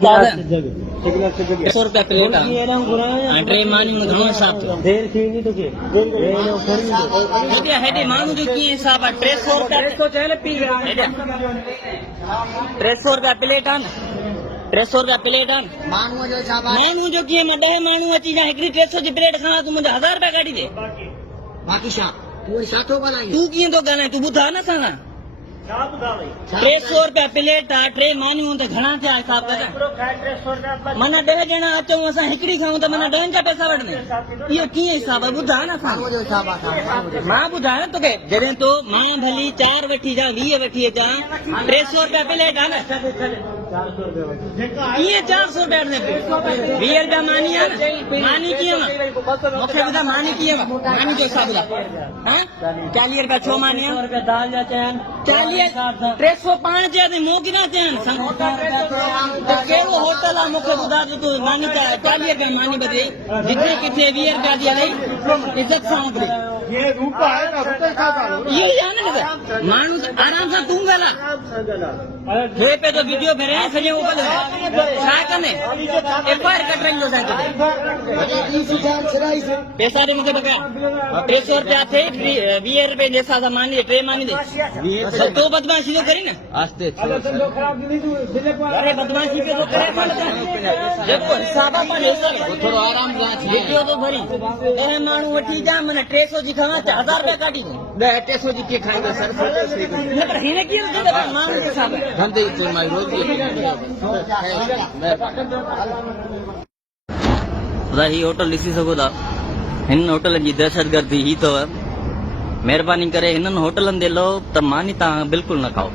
₹100 plate टे मानी घणो हिसाब थियो हेॾे माण्हू जो कीअं हिसाब आहे ₹300 प्लेट आहे न ₹300 प्लेट आहे न माण्हू जो कीअं मां 10 माण्हू अची जा हिकिड़ी 300 जी प्लेट खां तूं मुंहिंजा ₹1000 काढी दे बाक़ी छा तूं कीअं थो ॻाल्हाए तूं ॿुधा न असां ₹300 प्लेट आहे 3 मानियूं त घणा थिया हिसाब कर माना 10 ॼणा अचूं असां हिकिड़ी खाऊं त माना 10 जा पैसा वठंदे इहो कीअं हिसाब आहे ॿुधा न असां मां ॿुधायां तोखे जॾहिं तो मां भली 4 वठी जा 20 वठी अचां ₹300 प्लेट आहे न कीअं 400 ₹20 मानी आहे न मानी कीअं मूंखे ॿुधा मानी कीअं मानी जो हिसाब ॿुधा ₹40 छो मानी आहे 305 चया अथई मूं किथां चया कहिड़ो होटल आहे मूंखे ॿुधा त तूं मानी ₹40 मानी बदिले जिथे किथे ₹20 दी अथई इज़त सां इहो ई आहे न माण्हू आराम सां तूं ॻाल्हाए थे पे तो वीडियो भेरे सॼो मोबाइल छा कंदे FIR कटराई जो साईं पैसा दे मूंखे बकाया ₹300 थे ₹20 जे हिसाब सां मानी 3 मानी दे तो बदमाशी तो करी न आस्ते अरे बदमाशी पे तो करे जेको हिसाब आहे पाण थोरो आराम सां वीडियो तो भरी 10 माण्हू वठी जा माना 300 जी खां ₹1000 काढी दे 300 जी के खाईंदो सर पर हिन कीअं माण्हू के हिसाब धंधे से माई रोजी ही होटल ॾिसी सघो था हिन होटल जी दहशतगर्दी ही अथव महिरबानी करे हिननि होटलनि ते लो त मानी तव्हां बिल्कुलु न खाओ।